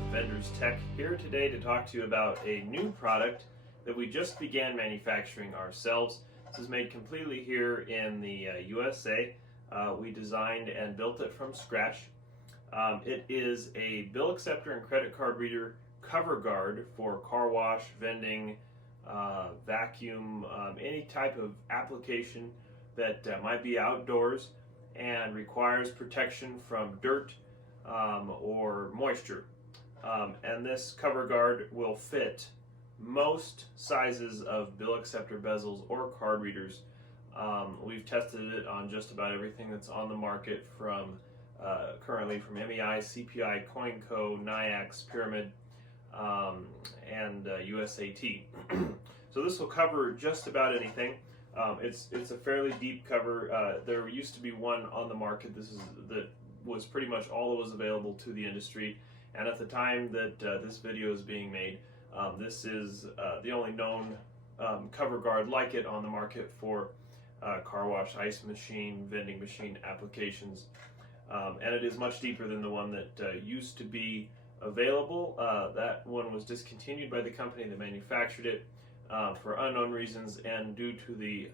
with Vendors Tech, here today to talk to you about a new product that we just began manufacturing ourselves. This is made completely here in the USA. We designed and built it from scratch. It is a bill acceptor and credit card reader cover guard for car wash, vending, vacuum, any type of application that might be outdoors and requires protection from dirt or moisture. And this cover guard will fit most sizes of bill acceptor bezels or card readers. We've tested it on just about everything that's on the market from currently from MEI, CPI, Coinco, Nayax, Pyramid, and USAT. So this will cover just about anything. It's a fairly deep cover. There used to be one on the market. That was pretty much all that was available to the industry, and at the time that this video is being made, this is the only known cover guard like it on the market for car wash, ice machine, vending machine applications, and it is much deeper than the one that used to be available. That one was discontinued by the company that manufactured it for unknown reasons, and due to the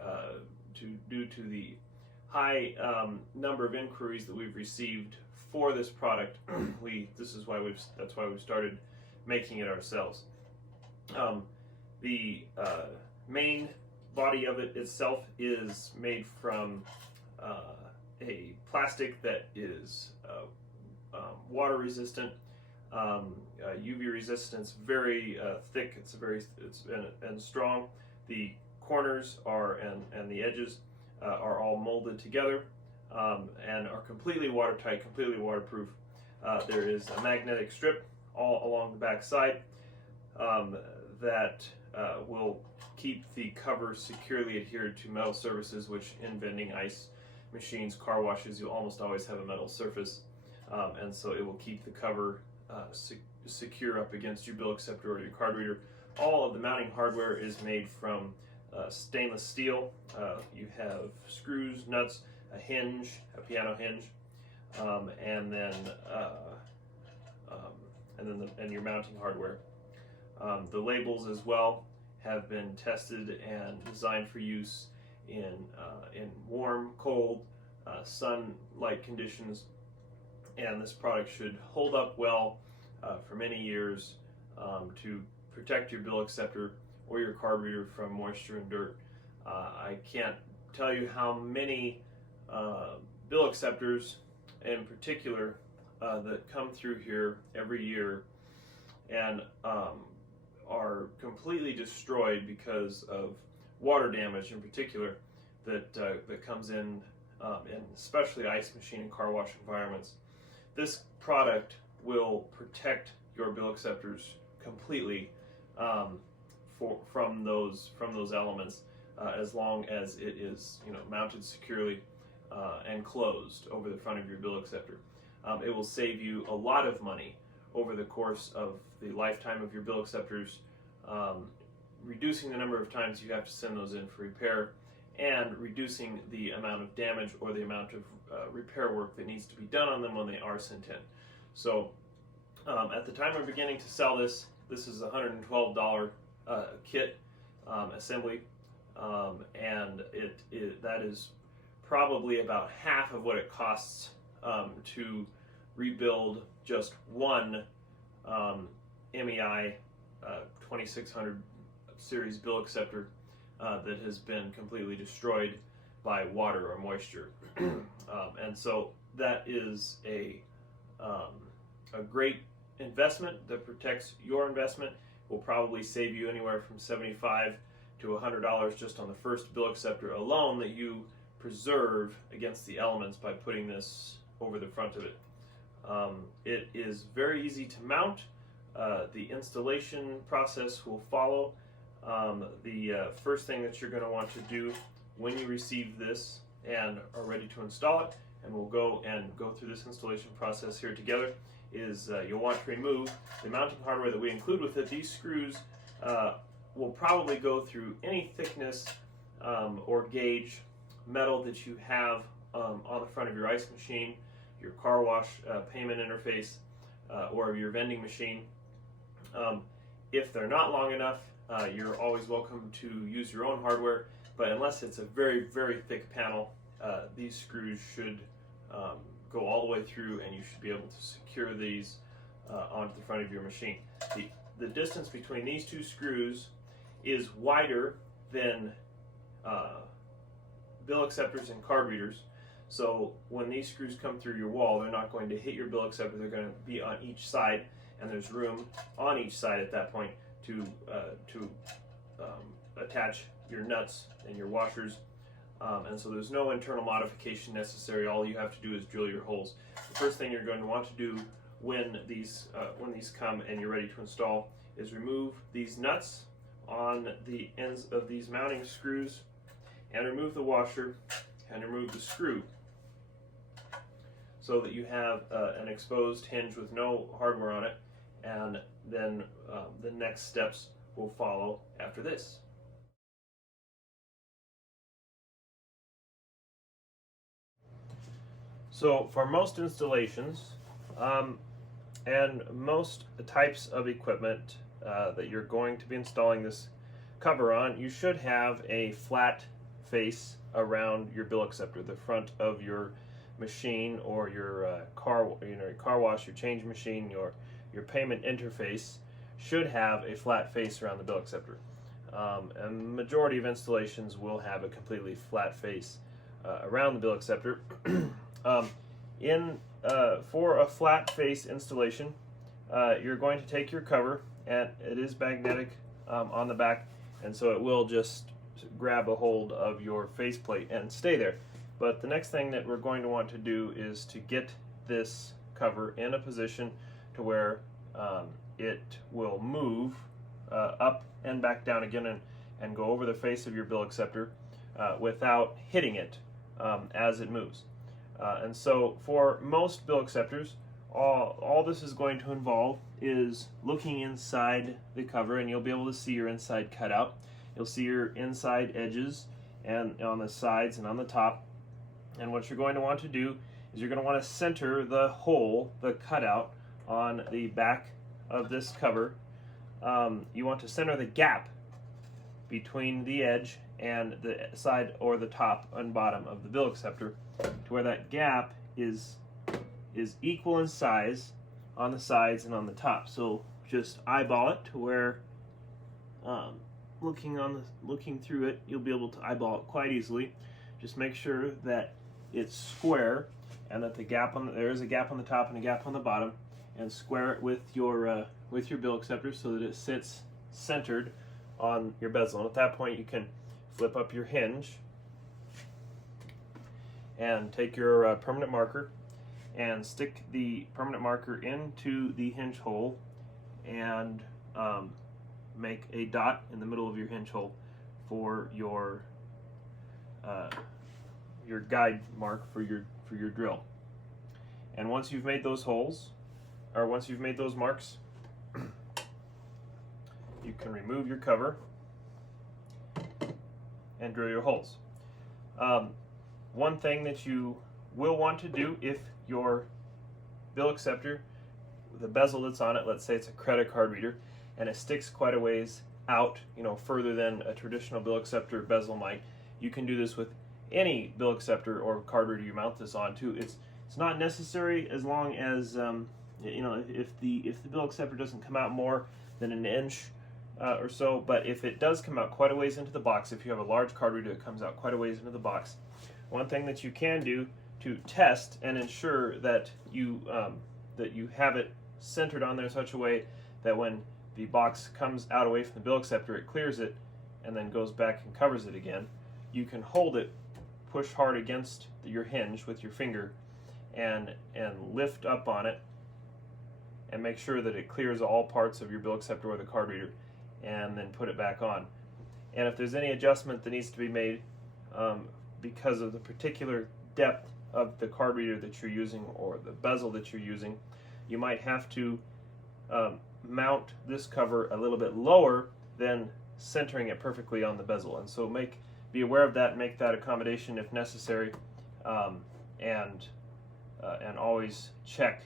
high number of inquiries that we've received for this product, that's why we've started making it ourselves. The main body of it itself is made from a plastic that is water resistant, UV resistance, very thick. It's and strong. The corners and the edges are all molded together and are completely watertight, completely waterproof. There is a magnetic strip all along the back side that will keep the cover securely adhered to metal surfaces, which in vending, ice machines, car washes, you almost always have a metal surface, and so it will keep the cover secure up against your bill acceptor or your card reader. All of the mounting hardware is made from stainless steel. You have screws, nuts, a hinge, a piano hinge, and then your mounting hardware. The labels as well have been tested and designed for use in warm, cold, sunlight conditions, and this product should hold up well for many years to protect your bill acceptor or your card reader from moisture and dirt. I can't tell you how many bill acceptors in particular that come through here every year and are completely destroyed because of water damage in particular that comes in especially ice machine and car wash environments. This product will protect your bill acceptors completely from those elements, as long as it is mounted securely and closed over the front of your bill acceptor. It will save you a lot of money over the course of the lifetime of your bill acceptors, reducing the number of times you have to send those in for repair, and reducing the amount of damage or the amount of repair work that needs to be done on them when they are sent in. So at the time we're beginning to sell this is a $112 kit assembly, and that is probably about half of what it costs to rebuild just one MEI 2600 series bill acceptor that has been completely destroyed by water or moisture. And so that is a great investment that protects your investment. Will probably save you anywhere from $75 to $100 just on the first bill acceptor alone that you preserve against the elements by putting this over the front of it. It is very easy to mount. The installation process will follow. The first thing that you're going to want to do when you receive this and are ready to install it, and we'll go through this installation process here together, is you'll want to remove the mounting hardware that we include with it. These screws will probably go through any thickness or gauge metal that you have on the front of your ice machine, your car wash payment interface, or your vending machine. If they're not long enough, you're always welcome to use your own hardware, but unless it's a very, very thick panel, these screws should go all the way through, and you should be able to secure these onto the front of your machine. The distance between these two screws is wider than bill acceptors and card readers. So when these screws come through your wall, they're not going to hit your bill acceptor. They're going to be on each side, and there's room on each side at that point to attach your nuts and your washers. And so there's no internal modification necessary. All you have to do is drill your holes. The first thing you're going to want to do when these come and you're ready to install is remove these nuts on the ends of these mounting screws, and remove the washer and remove the screw, so that you have an exposed hinge with no hardware on it, and then the next steps will follow after this. So for most installations and most types of equipment that you're going to be installing this cover on, you should have a flat face around your bill acceptor. The front of your machine, or your car wash, your change machine, your payment interface should have a flat face around the bill acceptor. And majority of installations will have a completely flat face around the bill acceptor. For a flat face installation, you're going to take your cover, and it is magnetic on the back, and so it will just grab a hold of your faceplate and stay there. But the next thing that we're going to want to do is to get this cover in a position to where it will move up and back down again, and go over the face of your bill acceptor without hitting it as it moves. And so for most bill acceptors, all this is going to involve is looking inside the cover, and you'll be able to see your inside cutout. You'll see your inside edges and on the sides and on the top. And what you're going to want to do is you're going to want to center the hole, the cutout, on the back of this cover. You want to center the gap between the edge and the side or the top and bottom of the bill acceptor, to where that gap is equal in size on the sides and on the top. So just eyeball it to where looking through it, you'll be able to eyeball it quite easily. Just make sure that it's square, and that there is a gap on the top and a gap on the bottom, and square it with your bill acceptor so that it sits centered on your bezel. And at that point, you can flip up your hinge and take your permanent marker and stick the permanent marker into the hinge hole, and make a dot in the middle of your hinge hole for your guide mark for your drill. And once you've made those holes, or once you've made those marks, you can remove your cover and drill your holes. One thing that you will want to do, if your bill acceptor, the bezel that's on it, let's say it's a credit card reader, and it sticks quite a ways out, further than a traditional bill acceptor bezel might, you can do this with any bill acceptor or card reader you mount this onto. It's not necessary, as long as if the bill acceptor doesn't come out more than an inch or so. But if it does come out quite a ways into the box, if you have a large card reader that comes out quite a ways into the box, one thing that you can do to test and ensure that you have it centered on there in such a way that when the box comes out away from the bill acceptor, it clears it and then goes back and covers it again. You can hold it, push hard against your hinge with your finger, and lift up on it, and make sure that it clears all parts of your bill acceptor or the card reader, and then put it back on. And if there's any adjustment that needs to be made because of the particular depth of the card reader that you're using or the bezel that you're using, you might have to mount this cover a little bit lower than centering it perfectly on the bezel. And so be aware of that and make that accommodation if necessary, and always check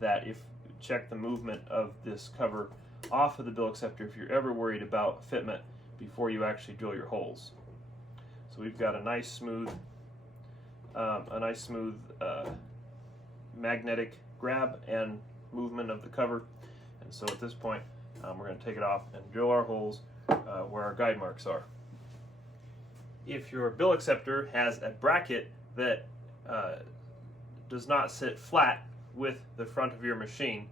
that if check the movement of this cover off of the bill acceptor if you're ever worried about fitment before you actually drill your holes. So we've got a nice smooth magnetic grab and movement of the cover, and so at this point we're going to take it off and drill our holes where our guide marks are. If your bill acceptor has a bracket that does not sit flat with the front of your machine,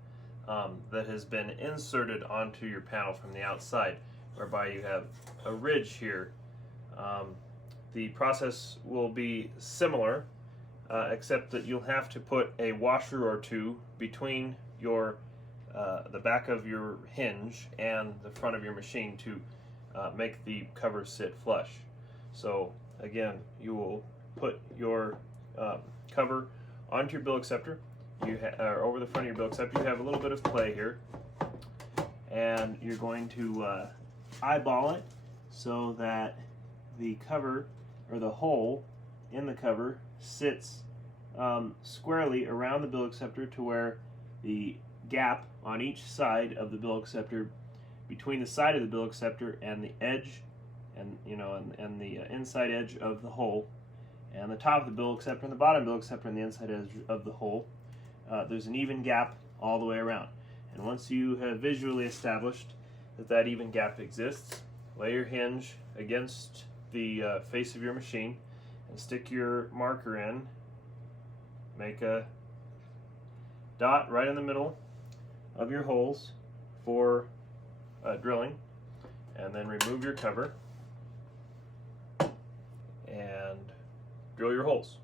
that has been inserted onto your panel from the outside, whereby you have a ridge here, the process will be similar, except that you'll have to put a washer or two between your the back of your hinge and the front of your machine to make the cover sit flush. So again, you will put your cover onto your bill acceptor, or over the front of your bill acceptor. You have a little bit of play here, and you're going to eyeball it so that the cover, or the hole in the cover, sits squarely around the bill acceptor to where the gap on each side of the bill acceptor, between the side of the bill acceptor and the edge, and the inside edge of the hole, and the top of the bill acceptor and the bottom bill acceptor and the inside edge of the hole, there's an even gap all the way around. And once you have visually established that even gap exists, lay your hinge against the face of your machine and stick your marker in. Make a dot right in the middle of your holes for drilling, and then remove your cover and drill your holes.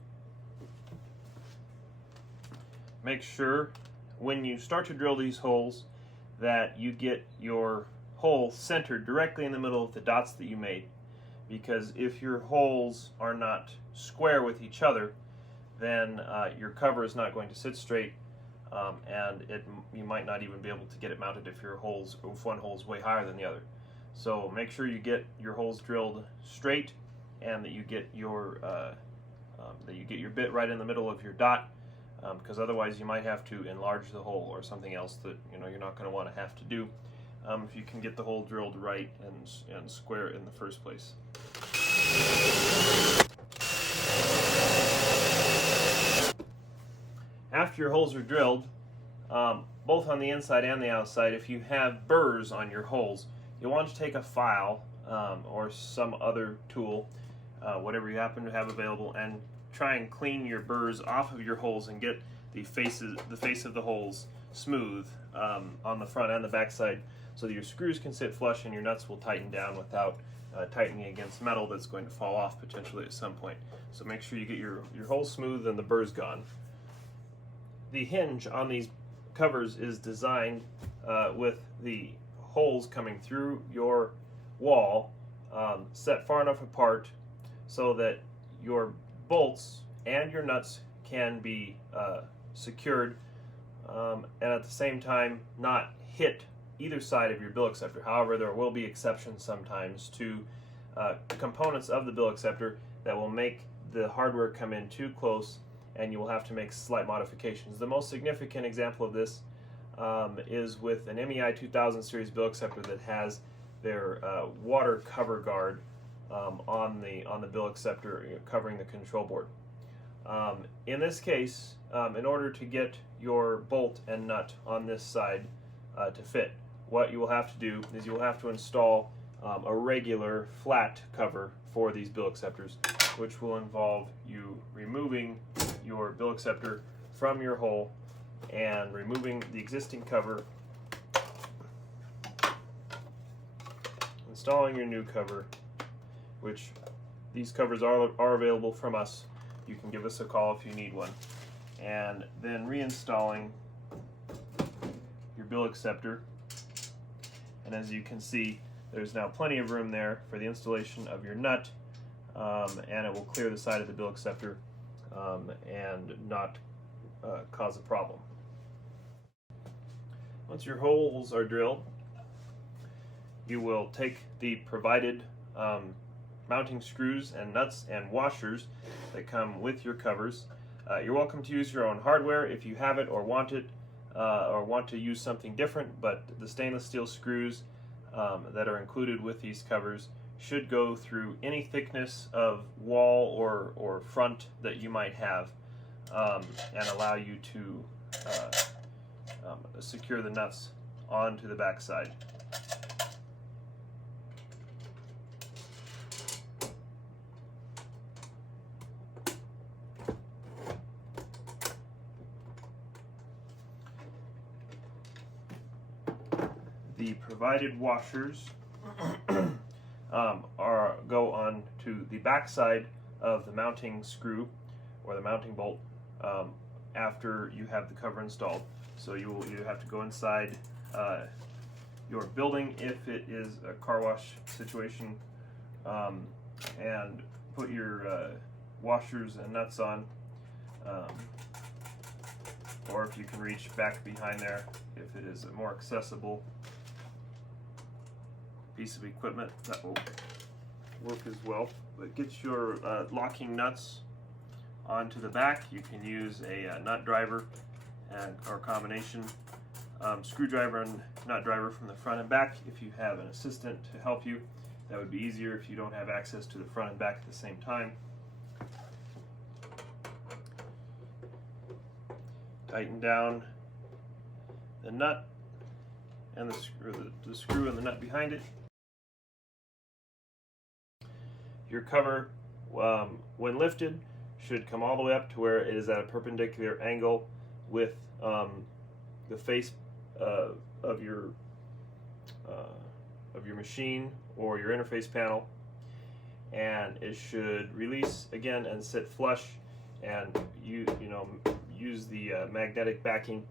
Make sure when you start to drill these holes that you get your hole centered directly in the middle of the dots that you made, because if your holes are not square with each other, then your cover is not going to sit straight, and you might not even be able to get it mounted if one hole is way higher than the other. So make sure you get your holes drilled straight, and that you get your bit right in the middle of your dot, because otherwise you might have to enlarge the hole or something else that you're not going to want to have to do if you can get the hole drilled right and square in the first place. After your holes are drilled, both on the inside and the outside, if you have burrs on your holes, you'll want to take a file or some other tool, whatever you happen to have available, and try and clean your burrs off of your holes and get the face of the holes smooth on the front and the back side, so that your screws can sit flush and your nuts will tighten down without tightening against metal that's going to fall off potentially at some point. So make sure you get your holes smooth and the burrs gone. The hinge on these covers is designed with the holes coming through your wall set far enough apart so that your bolts and your nuts can be secured, and at the same time not hit either side of your bill acceptor. However, there will be exceptions sometimes to components of the bill acceptor that will make the hardware come in too close, and you will have to make slight modifications. The most significant example of this is with an MEI 2000 series bill acceptor that has their water cover guard on the bill acceptor covering the control board. In this case, in order to get your bolt and nut on this side to fit, what you will have to do is you will have to install a regular flat cover for these bill acceptors, which will involve you removing your bill acceptor from your hole and removing the existing cover, installing your new cover, which these covers are available from us. You can give us a call if you need one, and then reinstalling your bill acceptor. And as you can see, there's now plenty of room there for the installation of your nut, and it will clear the side of the bill acceptor and not cause a problem. Once your holes are drilled, you will take the provided mounting screws and nuts and washers that come with your covers. You're welcome to use your own hardware if you have it or want it. or want to use something different, but the stainless steel screws that are included with these covers should go through any thickness of wall or front that you might have, and allow you to secure the nuts onto the back side. The provided washers go on to the back side of the mounting screw or the mounting bolt after you have the cover installed. So you have to go inside your building if it is a car wash situation, and put your washers and nuts on, or if you can reach back behind there if it is a more accessible piece of equipment, that will work as well. But get your locking nuts onto the back. You can use a nut driver or combination screwdriver and nut driver from the front and back. If you have an assistant to help you, that would be easier if you don't have access to the front and back at the same time. Tighten down the nut and the screw and the nut behind it. Your cover, when lifted, should come all the way up to where it is at a perpendicular angle with the face of your machine or your interface panel, and it should release again and sit flush, and use the magnetic backing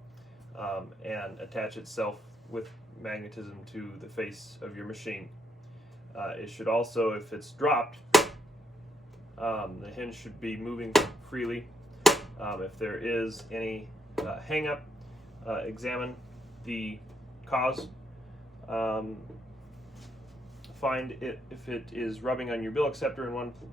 and attach itself with magnetism to the face of your machine. It should also, if it's dropped, the hinge should be moving freely. If there is any hang up, examine the cause. Find it if it is rubbing on your bill acceptor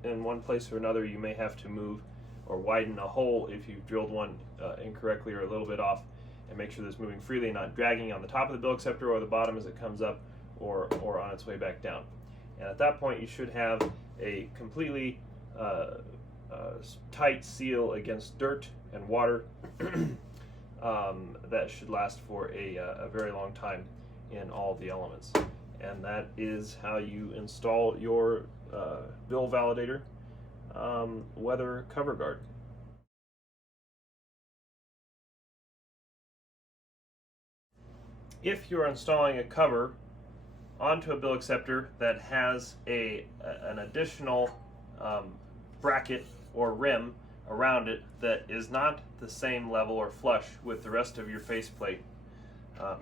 in one place or another. You may have to move or widen a hole if you've drilled one incorrectly or a little bit off, and make sure that it's moving freely, not dragging on the top of the bill acceptor or the bottom as it comes up, or on its way back down. And at that point, you should have a completely tight seal against dirt and water that should last for a very long time in all the elements. And that is how you install your bill validator weather cover guard. If you're installing a cover onto a bill acceptor that has an additional bracket or rim around it that is not the same level or flush with the rest of your faceplate,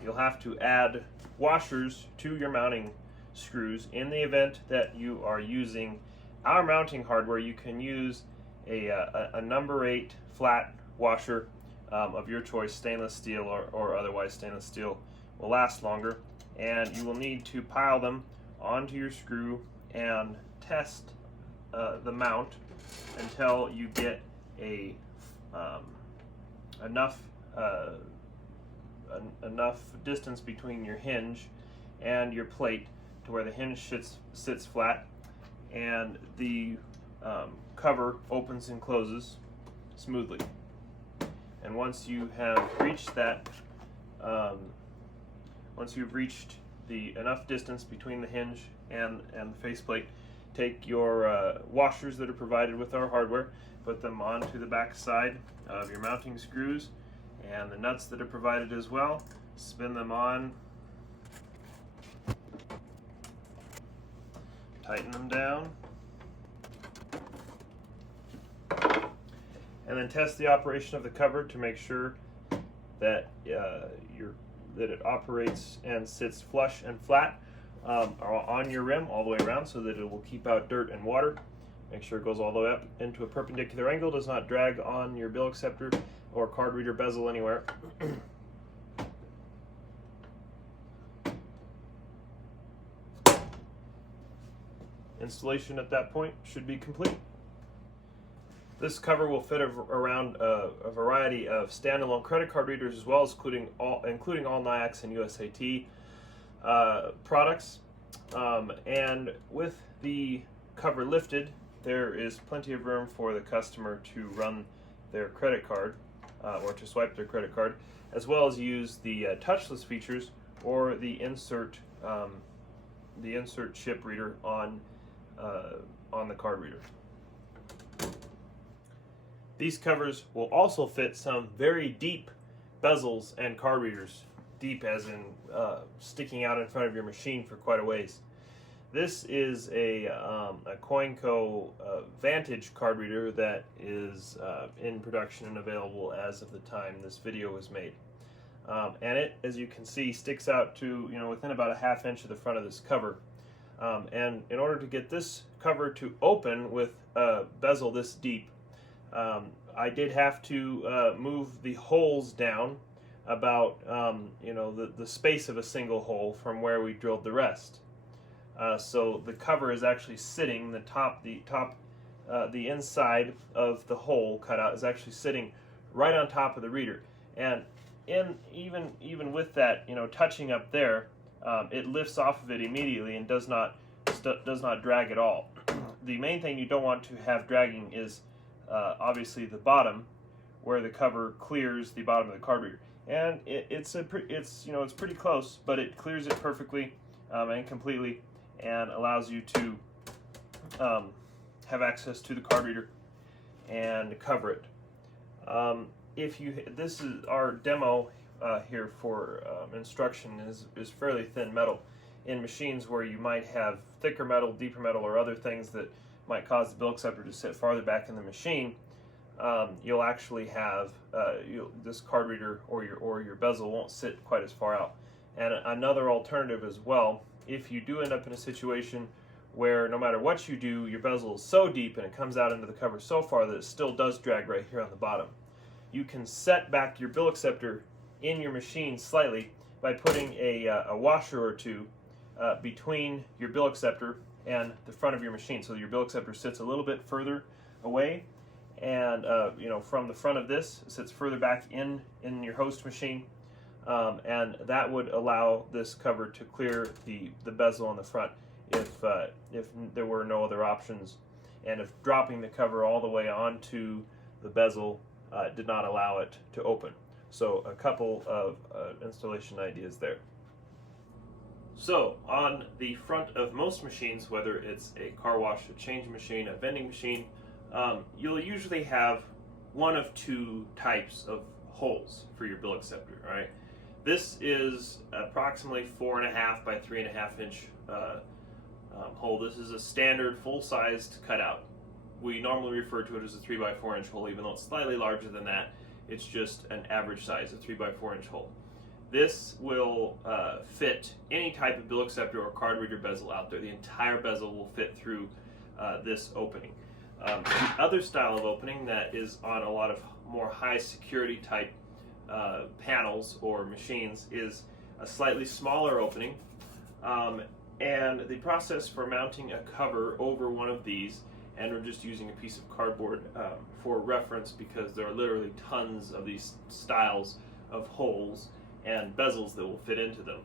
you'll have to add washers to your mounting screws. In the event that you are using our mounting hardware, you can use a number 8 flat washer of your choice, stainless steel or otherwise. Stainless steel will last longer, and you will need to pile them onto your screw and test the mount until you get enough distance between your hinge and your plate to where the hinge sits flat and the cover opens and closes smoothly. And once you have reached that, once you've reached enough distance between the hinge and the faceplate, take your washers that are provided with our hardware, put them onto the back side of your mounting screws, and the nuts that are provided as well. Spin them on, tighten them down, and then test the operation of the cover to make sure that that it operates and sits flush and flat on your rim all the way around, so that it will keep out dirt and water. Make sure it goes all the way up into a perpendicular angle, does not drag on your bill acceptor or card reader bezel anywhere. Installation at that point should be complete. This cover will fit around a variety of standalone credit card readers, as well as including all Nayax and USAT products. And with the cover lifted, there is plenty of room for the customer to run their credit card or to swipe their credit card, as well as use the touchless features or the insert chip reader on the card reader. These covers will also fit some very deep bezels and card readers, deep as in sticking out in front of your machine for quite a ways. This is a Coinco Vantage card reader that is in production and available as of the time this video was made. And it, as you can see, sticks out to within about a ½ inch of the front of this cover. And in order to get this cover to open with a bezel this deep, I did have to move the holes down about the space of a single hole from where we drilled the rest. So the cover is actually sitting, the inside of the hole cut out is actually sitting right on top of the reader. And even with that, touching up there, it lifts off of it immediately and does not drag at all. The main thing you don't want to have dragging is obviously the bottom, where the cover clears the bottom of the card reader. And it's pretty close, but it clears it perfectly and completely, and allows you to have access to the card reader and cover it. This is our demo here for instruction is fairly thin metal. In machines where you might have thicker metal, deeper metal, or other things that might cause the bill acceptor to sit farther back in the machine, you'll actually have this card reader or your bezel won't sit quite as far out. And another alternative as well, if you do end up in a situation where no matter what you do, your bezel is so deep and it comes out into the cover so far that it still does drag right here on the bottom, you can set back your bill acceptor in your machine slightly by putting a washer or two between your bill acceptor and the front of your machine, so your bill acceptor sits a little bit further away, and from the front of this it sits further back in your host machine, and that would allow this cover to clear the bezel on the front if there were no other options, and if dropping the cover all the way onto the bezel did not allow it to open. So a couple of installation ideas there. So on the front of most machines, whether it's a car wash, a change machine, a vending machine, you'll usually have one of two types of holes for your bill acceptor. Right? This is approximately 4.5 by 3.5 inch hole. This is a standard full-sized cutout. We normally refer to it as a 3 by 4 inch hole, even though it's slightly larger than that. It's just an average size, a 3 by 4 inch hole. This will fit any type of bill acceptor or card reader bezel out there. The entire bezel will fit through this opening. The other style of opening that is on a lot of more high security type panels or machines is a slightly smaller opening. And the process for mounting a cover over one of these, and we're just using a piece of cardboard for reference because there are literally tons of these styles of holes and bezels that will fit into them.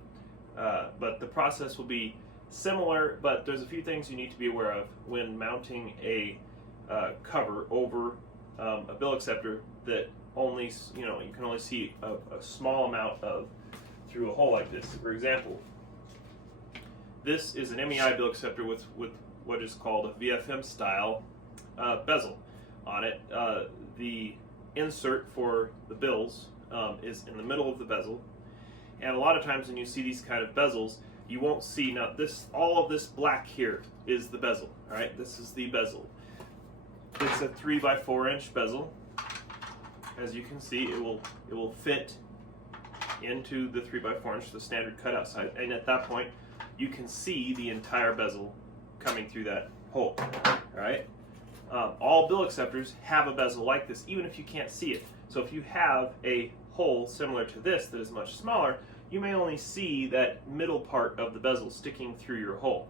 But the process will be similar, but there's a few things you need to be aware of when mounting a cover over a bill acceptor that only you can only see a small amount of through a hole like this. For example, this is an MEI bill acceptor with what is called a VFM style bezel on it. The insert for the bills is in the middle of the bezel, and a lot of times when you see these kind of bezels, you won't see, now all of this black here is the bezel. All right, this is the bezel. It's a 3 by 4 inch bezel. As you can see, it will fit into the 3 by 4 inch, the standard cutout size, and at that point you can see the entire bezel coming through that hole. All right. All bill acceptors have a bezel like this, even if you can't see it. So if you have a hole similar to this that is much smaller, you may only see that middle part of the bezel sticking through your hole.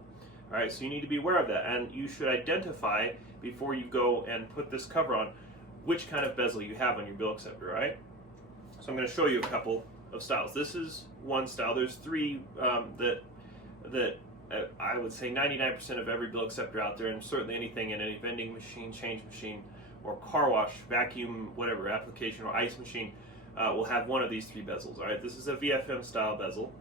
All right, so you need to be aware of that, and you should identify before you go and put this cover on which kind of bezel you have on your bill acceptor. Right? So I'm going to show you a couple of styles. This is one style. There's three that I would say 99% of every bill acceptor out there, and certainly anything in any vending machine, change machine, or car wash, vacuum, whatever application, or ice machine will have one of these three bezels. All right, this is a VFM style bezel.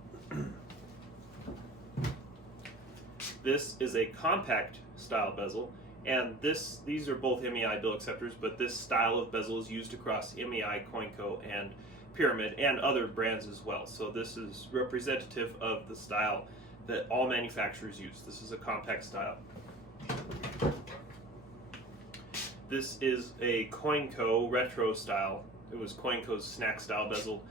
This is a compact style bezel, and these are both MEI bill acceptors, but this style of bezel is used across MEI, Coinco, and Pyramid, and other brands as well. So this is representative of the style that all manufacturers use. This is a compact style. This is a Coinco retro style. It was Coinco's snack style bezel.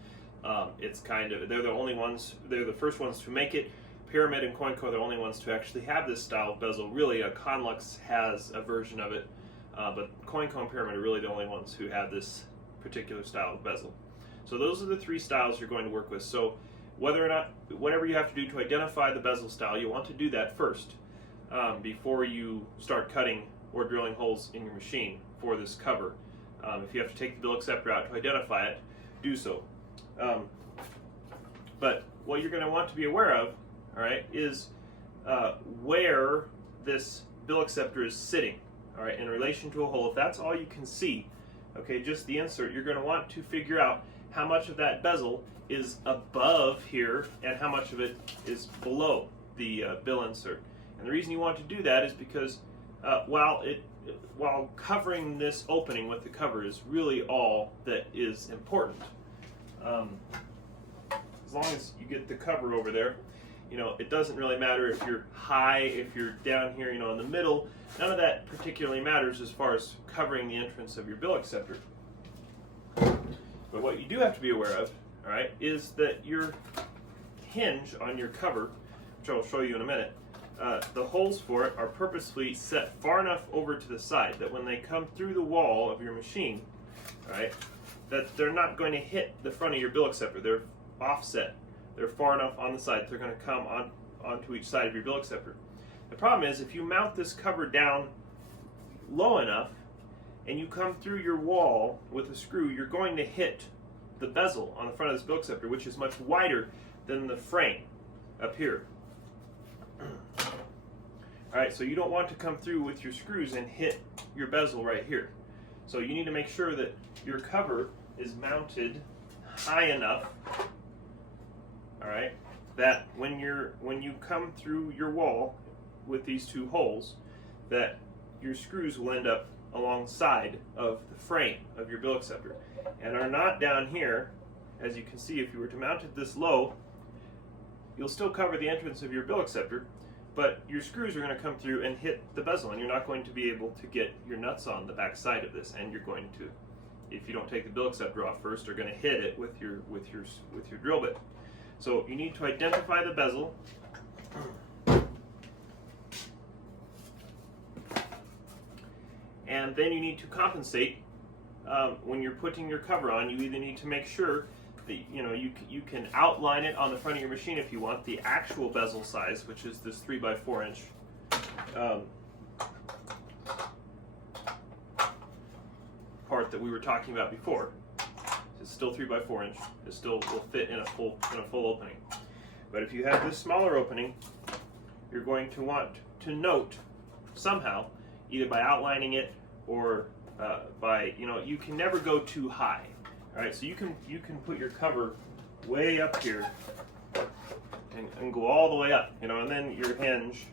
It's they're the first ones to make it. Pyramid and Coinco are the only ones to actually have this style of bezel. Really, Conlux has a version of it, but Coinco and Pyramid are really the only ones who have this particular style of bezel. So those are the three styles you're going to work with. So whatever you have to do to identify the bezel style, you want to do that first before you start cutting or drilling holes in your machine for this cover. If you have to take the bill acceptor out to identify it, do so. But what you're going to want to be aware of, all right, is where this bill acceptor is sitting, all right, in relation to a hole. If that's all you can see, okay, just the insert, you're going to want to figure out how much of that bezel is above here and how much of it is below the bill insert. And the reason you want to do that is because while covering this opening with the cover is really all that is important, as long as you get the cover over there, it doesn't really matter if you're high, if you're down here, in the middle. None of that particularly matters as far as covering the entrance of your bill acceptor. But what you do have to be aware of, all right, is that your hinge on your cover, which I'll show you in a minute, the holes for it are purposely set far enough over to the side that when they come through the wall of your machine, all right, that they're not going to hit the front of your bill acceptor. They're offset. They're far enough on the side that they're going to come onto each side of your bill acceptor. The problem is if you mount this cover down low enough and you come through your wall with a screw, you're going to hit the bezel on the front of this bill acceptor, which is much wider than the frame up here. Alright, so you don't want to come through with your screws and hit your bezel right here. So you need to make sure that your cover is mounted high enough, alright, that when you come through your wall with these two holes, that your screws will end up alongside of the frame of your bill acceptor and are not down here. As you can see, if you were to mount it this low, you'll still cover the entrance of your bill acceptor, but your screws are going to come through and hit the bezel, and you're not going to be able to get your nuts on the back side of this, and you're going to, if you don't take the bill acceptor off first, are going to hit it with your drill bit. So you need to identify the bezel. And then you need to compensate when you're putting your cover on. You either need to make sure that you can outline it on the front of your machine if you want the actual bezel size, which is this 3x4 inch part that we were talking about before. It's still 3x4 inch. It still will fit in a full opening. But if you have this smaller opening, you're going to want to note somehow, either by outlining it or by, you can never go too high. All right, so you can put your cover way up here and go all the way up, and then your hinge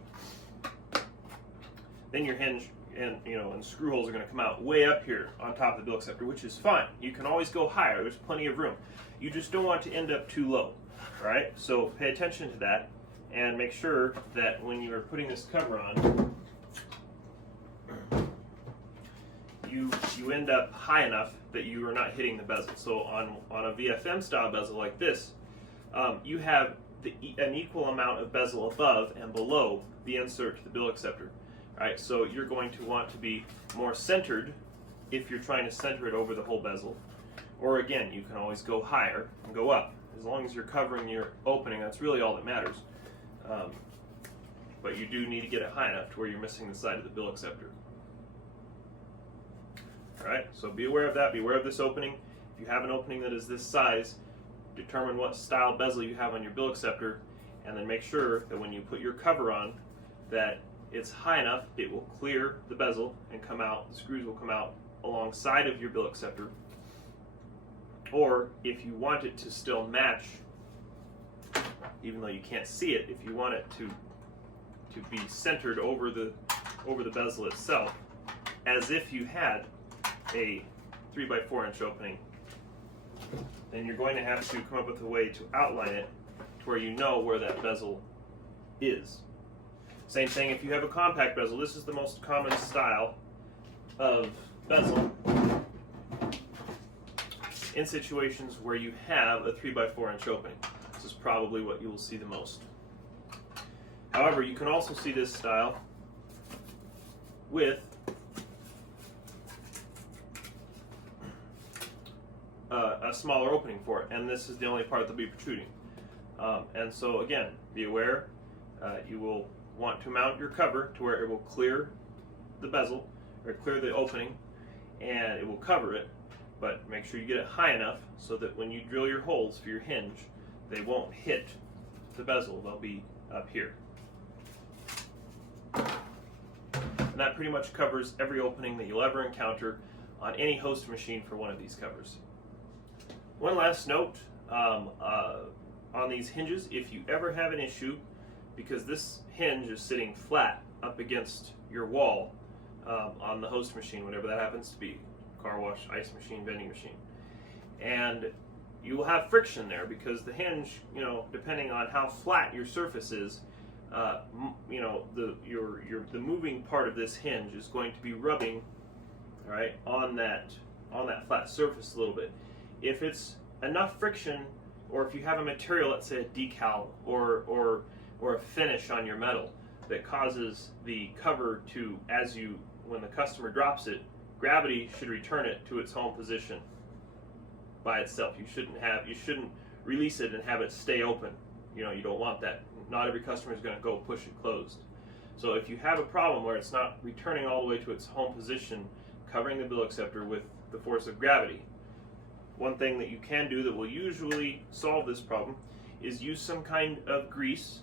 and screw holes are going to come out way up here on top of the bill acceptor, which is fine. You can always go higher. There's plenty of room. You just don't want to end up too low. All right, so pay attention to that and make sure that when you are putting this cover on, you end up high enough that you are not hitting the bezel. So on a VFM style bezel like this, you have an equal amount of bezel above and below the insert to the bill acceptor. All right, so you're going to want to be more centered if you're trying to center it over the whole bezel. Or again, you can always go higher and go up. As long as you're covering your opening, that's really all that matters. but you do need to get it high enough to where you're missing the side of the bill acceptor. Alright, so be aware of that, be aware of this opening. If you have an opening that is this size, determine what style bezel you have on your bill acceptor, and then make sure that when you put your cover on, that it's high enough, it will clear the bezel and come out, the screws will come out alongside of your bill acceptor. Or if you want it to still match, even though you can't see it, if you want it to be centered over the bezel itself, as if you had a 3x4 inch opening, then you're going to have to come up with a way to outline it to where you know where that bezel is. Same thing if you have a compact bezel. This is the most common style of bezel in situations where you have a 3x4 inch opening. This is probably what you will see the most. However, you can also see this style with a smaller opening for it, and this is the only part that'll be protruding. And so again, be aware, you will want to mount your cover to where it will clear the bezel, or clear the opening, and it will cover it, but make sure you get it high enough so that when you drill your holes for your hinge, they won't hit the bezel, they'll be up here. And that pretty much covers every opening that you'll ever encounter on any host machine for one of these covers. One last note on these hinges, if you ever have an issue, because this hinge is sitting flat up against your wall on the host machine, whatever that happens to be, car wash, ice machine, vending machine, and you will have friction there because the hinge, depending on how flat your surface is, the moving part of this hinge is going to be rubbing, right, on that flat surface a little bit. If it's enough friction, or if you have a material, let's say a decal or a finish on your metal that causes the cover to, when the customer drops it, gravity should return it to its home position by itself. You shouldn't release it and have it stay open. You don't want that. Not every customer is going to go push it closed. So if you have a problem where it's not returning all the way to its home position, covering the bill acceptor with the force of gravity, one thing that you can do that will usually solve this problem is use some kind of grease.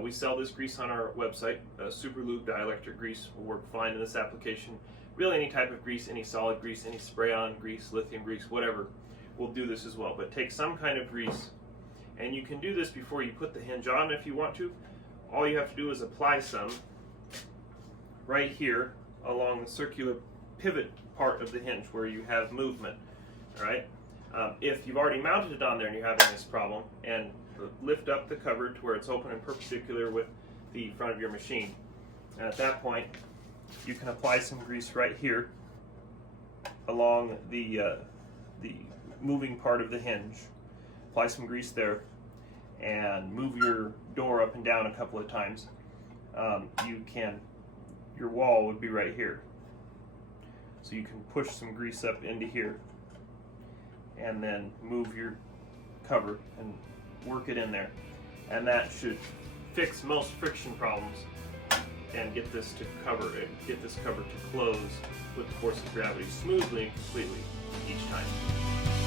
We sell this grease on our website. Super lube dielectric grease will work fine in this application. Really any type of grease, any solid grease, any spray-on grease, lithium grease, whatever, will do this as well. But take some kind of grease, and you can do this before you put the hinge on if you want to. All you have to do is apply some right here along the circular pivot part of the hinge where you have movement. All right. If you've already mounted it on there and you're having this problem, and lift up the cover to where it's open and perpendicular with the front of your machine. And at that point, you can apply some grease right here along the moving part of the hinge. Apply some grease there and move your door up and down a couple of times. Your wall would be right here. So you can push some grease up into here and then move your cover and work it in there. And that should fix most friction problems and get this cover to close with the force of gravity smoothly and completely each time.